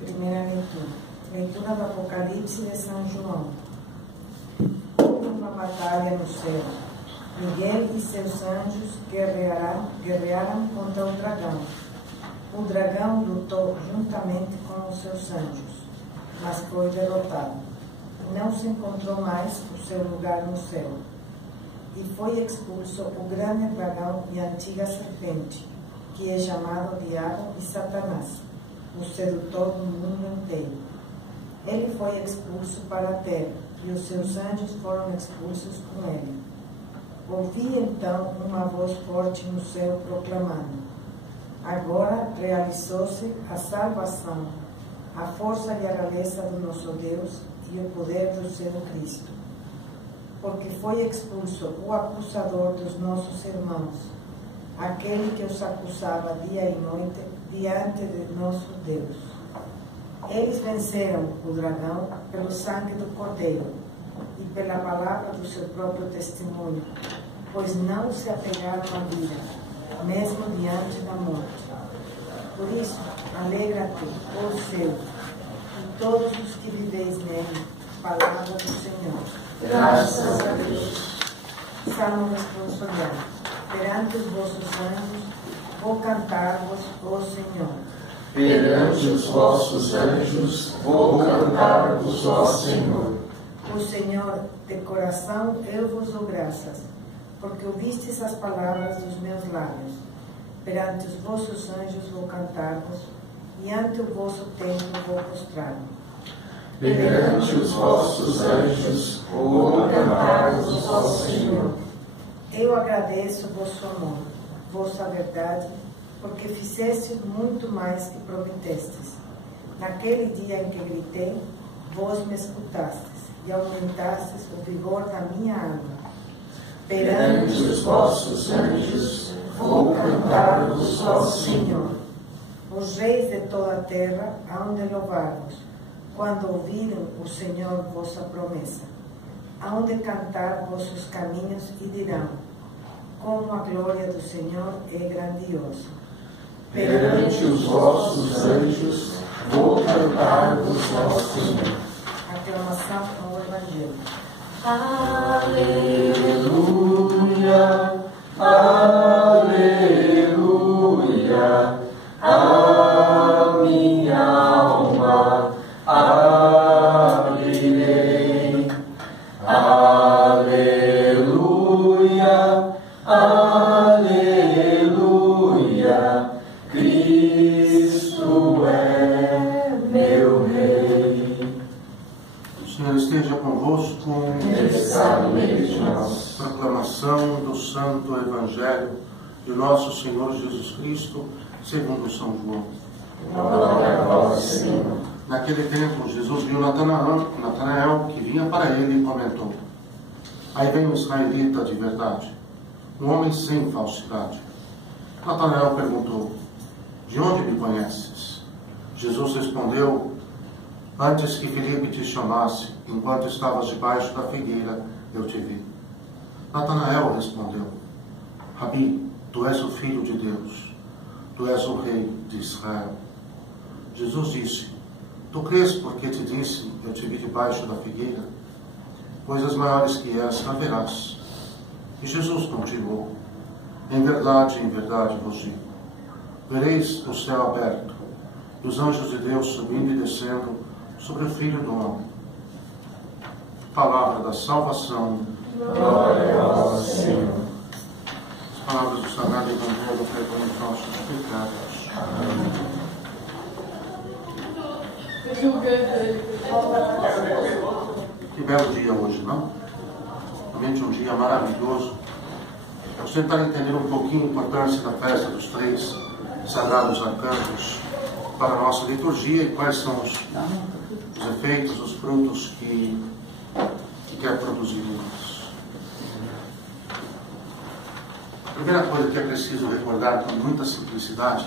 Primeira leitura. Leitura do Apocalipse de São João. Houve uma batalha no céu. Miguel e seus anjos guerrearam contra o dragão. O dragão lutou juntamente com os seus anjos, mas foi derrotado. Não se encontrou mais o seu lugar no céu. E foi expulso o grande dragão e antiga serpente, que é chamado Diabo e Satanás, o sedutor do mundo inteiro. Ele foi expulso para a terra, e os seus anjos foram expulsos com ele. Ouvi então uma voz forte no céu proclamando: agora realizou-se a salvação, a força e a realeza do nosso Deus e o poder do seu Cristo. Porque foi expulso o acusador dos nossos irmãos, aquele que os acusava dia e noite diante de nosso Deus. Eles venceram o dragão pelo sangue do Cordeiro e pela palavra do seu próprio testemunho, pois não se apegaram à vida, mesmo diante da morte. Por isso, alegra-te, ó céu, e todos os que viveis nele, palavra do Senhor. Graças a Deus. Salmo responsorial. Perante os vossos anjos, vou cantar-vos, ó Senhor. Perante os vossos anjos, vou cantar-vos, ó Senhor. Ó Senhor, de coração eu vos dou graças, porque ouvistes as palavras dos meus lábios. Perante os vossos anjos vou cantar-vos, e ante o vosso templo vou prostrar-me. Perante os vossos anjos, vou cantar-vos, ó Senhor. Eu agradeço vosso amor, vossa verdade, porque fizestes muito mais que prometestes. Naquele dia em que gritei, vós me escutastes, e aumentastes o vigor da minha alma. Perante os vossos anjos, vou cantar-vos, ó Senhor. Os reis de toda a terra hão de louvar-vos, quando ouvirem o Senhor vossa promessa. Hão de cantar vossos caminhos e dirão: como a glória do Senhor é grandiosa. Perante os vossos anjos, vou cantar-vos, ó Senhor. Aclamação ao Evangelho. Aleluia, aleluia, a minha alma aleluia, aleluia, aleluia, Cristo é meu Rei. O Senhor esteja convosco. Ele está no meio de nós. Proclamação do Santo Evangelho de nosso Senhor Jesus Cristo, segundo São João. Glória a vós, Senhor. Naquele tempo, Jesus viu Natanael que vinha para ele e comentou: aí vem um israelita de verdade, um homem sem falsidade. Natanael perguntou: de onde me conheces? Jesus respondeu: antes que Filipe te chamasse, enquanto estavas debaixo da figueira, eu te vi. Natanael respondeu: Rabi, tu és o Filho de Deus, tu és o Rei de Israel. Jesus disse: tu crês porque te disse, eu te vi debaixo da figueira? Coisas maiores que esta verás. E Jesus continuou: em verdade vos digo, vereis o céu aberto, e os anjos de Deus subindo e descendo sobre o Filho do Homem. Palavra da salvação. Glória a vós, Senhor. As palavras do Sagrado Evangelho perdoam os nossos pecados. Amém. Que belo dia hoje, não? Realmente um dia maravilhoso. Vamos tentar entender um pouquinho a importância da festa dos três sagrados arcanjos para a nossa liturgia e quais são os efeitos, os frutos que quer produzir em nós. A primeira coisa que é preciso recordar com muita simplicidade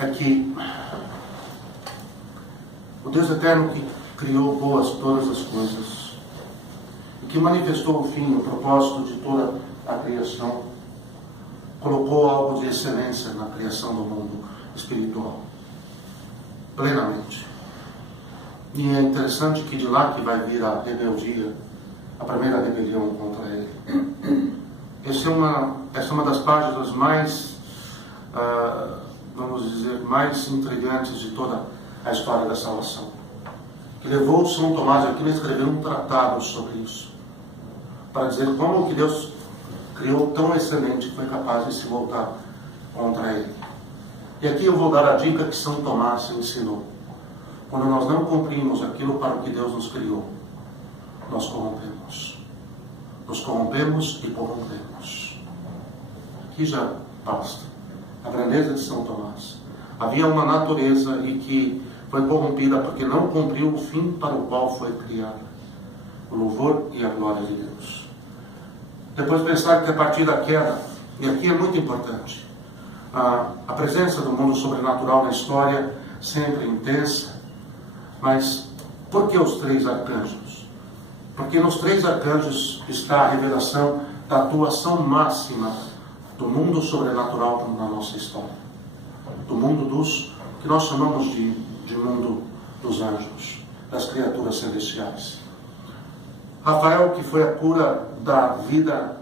é que o Deus Eterno que criou todas as coisas e que manifestou o fim, o propósito de toda a criação, colocou algo de excelência na criação do mundo espiritual. plenamente. E é interessante que de lá que vai vir a rebeldia, a primeira rebelião contra ele. Essa é uma das páginas mais, vamos dizer, mais intrigantes de toda a história da salvação. Que levou São Tomás de Aquino a escrever um tratado sobre isso, para dizer como o que Deus criou tão excelente que foi capaz de se voltar contra ele. E aqui eu vou dar a dica que São Tomás ensinou. Quando nós não cumprimos aquilo para o que Deus nos criou, nós corrompemos. Nos corrompemos e corrompemos. Aqui já basta. A grandeza de São Tomás. Havia uma natureza e que foi corrompida porque não cumpriu o fim para o qual foi criada. O louvor e a glória de Deus. Depois pensar que a partir da queda, e aqui é muito importante, a presença do mundo sobrenatural na história sempre intensa. Mas por que os 3 arcanjos? Porque nos 3 arcanjos está a revelação da atuação máxima do mundo sobrenatural na nossa história. Do mundo dos que nós chamamos de mundo dos anjos, das criaturas celestiais. Rafael, que foi a cura da vida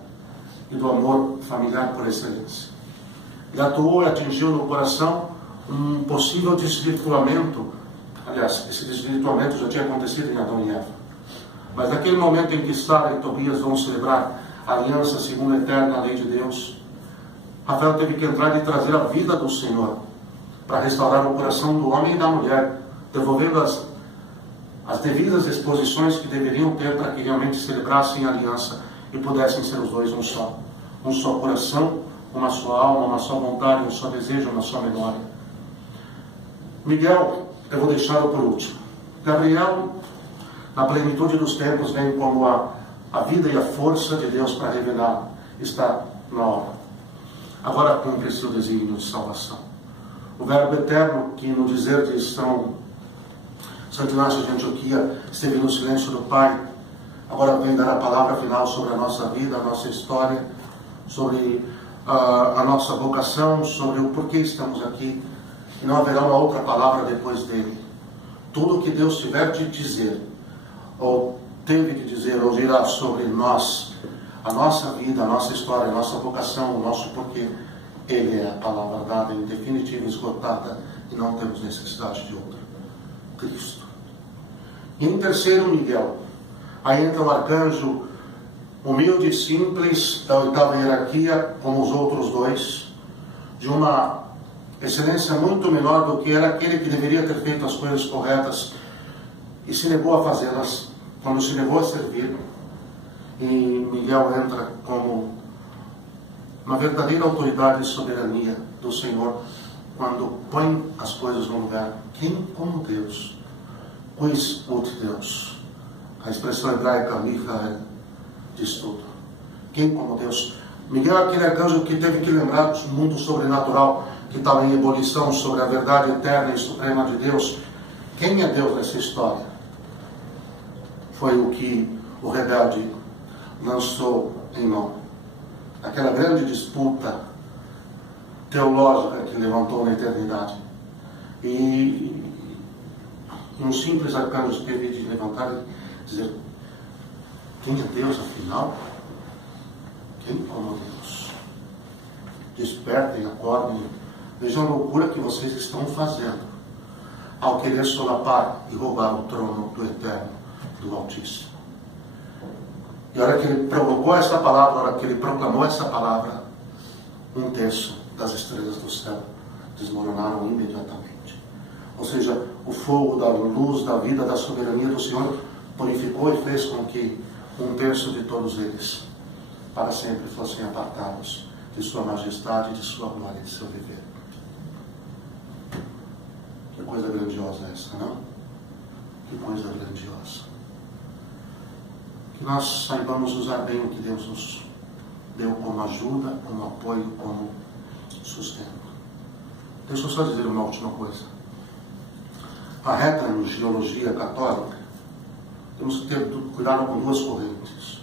e do amor familiar por excelência. Ele atuou e atingiu no coração um possível desvirtuamento. Aliás, esse desvirtuamento já tinha acontecido em Adão e Eva. Mas naquele momento em que Sara e Tobias vão celebrar a aliança segundo a eterna lei de Deus, Rafael teve que entrar e trazer a vida do Senhor para restaurar o coração do homem e da mulher, devolvendo as devidas exposições que deveriam ter para que realmente celebrassem a aliança e pudessem ser os dois um só. Um só coração, uma só alma, uma só vontade, um só desejo, uma só memória. Miguel, eu vou deixá-lo por último. Gabriel, na plenitude dos tempos, vem como a vida e a força de Deus para revelar. Está na hora. Agora cumpre seu desígnio de salvação. O Verbo eterno, que no dizer de Santo Inácio de Antioquia esteve no silêncio do Pai, agora vem dar a palavra final sobre a nossa vida, a nossa história, sobre a nossa vocação, sobre o porquê estamos aqui. E não haverá uma outra palavra depois dele. Tudo o que Deus tiver de dizer, ou teve de dizer, ou dirá sobre nós, a nossa vida, a nossa história, a nossa vocação, o nosso porquê, Ele é a palavra dada, em definitiva, esgotada, e não temos necessidade de outra. Cristo. E em terceiro, Miguel. Aí entra o arcanjo humilde e simples, da 8ª hierarquia, como os outros 2, de uma excelência muito menor do que era aquele que deveria ter feito as coisas corretas e se negou a fazê-las, quando se negou a servir. E Miguel entra como uma verdadeira autoridade e soberania do Senhor quando põe as coisas no lugar. Quem como Deus? Quis ut Deus. A expressão hebraica Michael diz tudo. Quem como Deus? Miguel é aquele arcanjo que teve que lembrar do mundo sobrenatural que estava em ebulição sobre a verdade eterna e suprema de Deus. Quem é Deus nessa história? Foi o que o rebelde lançou em mão. Aquela grande disputa teológica que levantou na eternidade. E um simples arcanjo teve de levantar e dizer: quem é Deus afinal? Quem como Deus? Despertem, acordem. Vejam a loucura que vocês estão fazendo ao querer solapar e roubar o trono do Eterno, do Altíssimo. E a hora que ele provocou essa palavra, a hora que ele proclamou essa palavra, 1/3 das estrelas do céu desmoronaram imediatamente. Ou seja, o fogo da luz, da vida, da soberania do Senhor purificou e fez com que 1/3 de todos eles para sempre fossem apartados de sua majestade, de sua glória e de seu viver. Que coisa grandiosa é essa, não? Que coisa grandiosa. Que nós saibamos usar bem o que Deus nos deu como ajuda, como apoio, como sustento. Deixa eu só dizer uma última coisa. A heterogeologia católica, temos que ter cuidado com 2 correntes.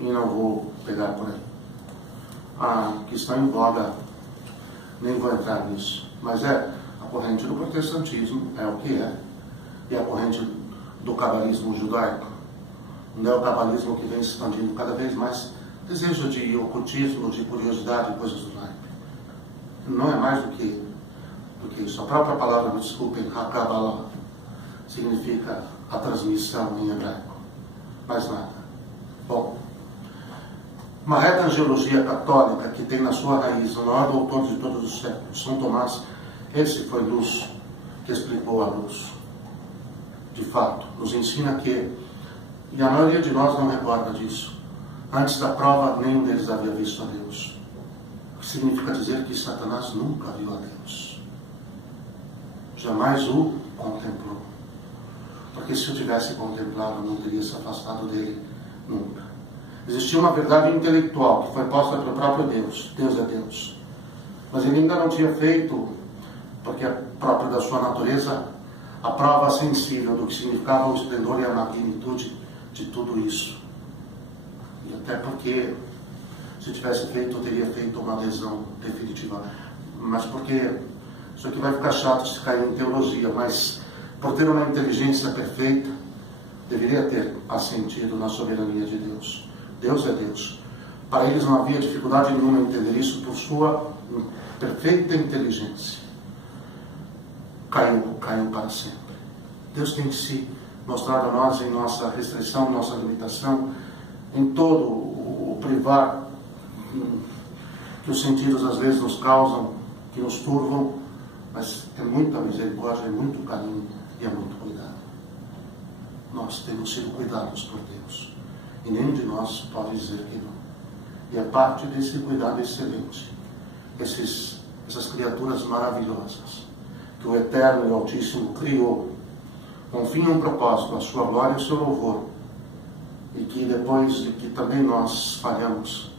E não vou pegar por aí. A que está em voga, nem vou entrar nisso. Mas é a corrente do protestantismo é o que é, e a corrente do cabalismo judaico, o neocabalismo que vem se expandindo cada vez mais, desejo de ocultismo, de curiosidade, coisas do naipe. Não é mais do que isso. A própria palavra, me desculpem, Hakabala, significa a transmissão em hebraico. Mais nada. Bom, uma reta angiologia católica que tem na sua raiz o maior doutor de todos os séculos, São Tomás, esse foi luz que explicou a luz. De fato, nos ensina que, e a maioria de nós não recorda disso, antes da prova nenhum deles havia visto a Deus. O que significa dizer que Satanás nunca viu a Deus. Jamais o contemplou. Porque se o tivesse contemplado, não teria se afastado dele nunca. Existia uma verdade intelectual que foi posta pelo próprio Deus. Deus é Deus. Mas ele ainda não tinha feito, porque é próprio da sua natureza, a prova sensível do que significava o esplendor e a magnitude de tudo isso. E até porque, se tivesse feito, teria feito uma lesão definitiva. Mas porque, isso aqui vai ficar chato se cair em teologia, mas por ter uma inteligência perfeita, deveria ter assentido na soberania de Deus. Deus é Deus. Para eles não havia dificuldade nenhuma em entender isso por sua perfeita inteligência. Caiu para sempre. Deus tem se mostrado a nós em nossa restrição, nossa limitação, em todo o privar que os sentidos às vezes nos causam, que nos turvam, mas é muita misericórdia, é muito carinho e é muito cuidado. Nós temos sido cuidados por Deus e nenhum de nós pode dizer que não. E é parte desse cuidado excelente, essas criaturas maravilhosas que o Eterno e o Altíssimo criou, com fim e um propósito, a sua glória e o seu louvor, e que depois de que também nós falhamos,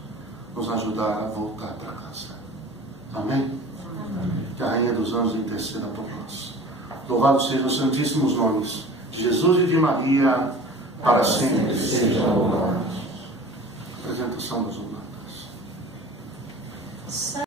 nos ajudar a voltar para casa. Amém? Amém. Que a Rainha dos Anjos interceda por nós. Louvado sejam os santíssimos nomes de Jesus e de Maria, para sempre sejam louvados. Apresentação das humanas.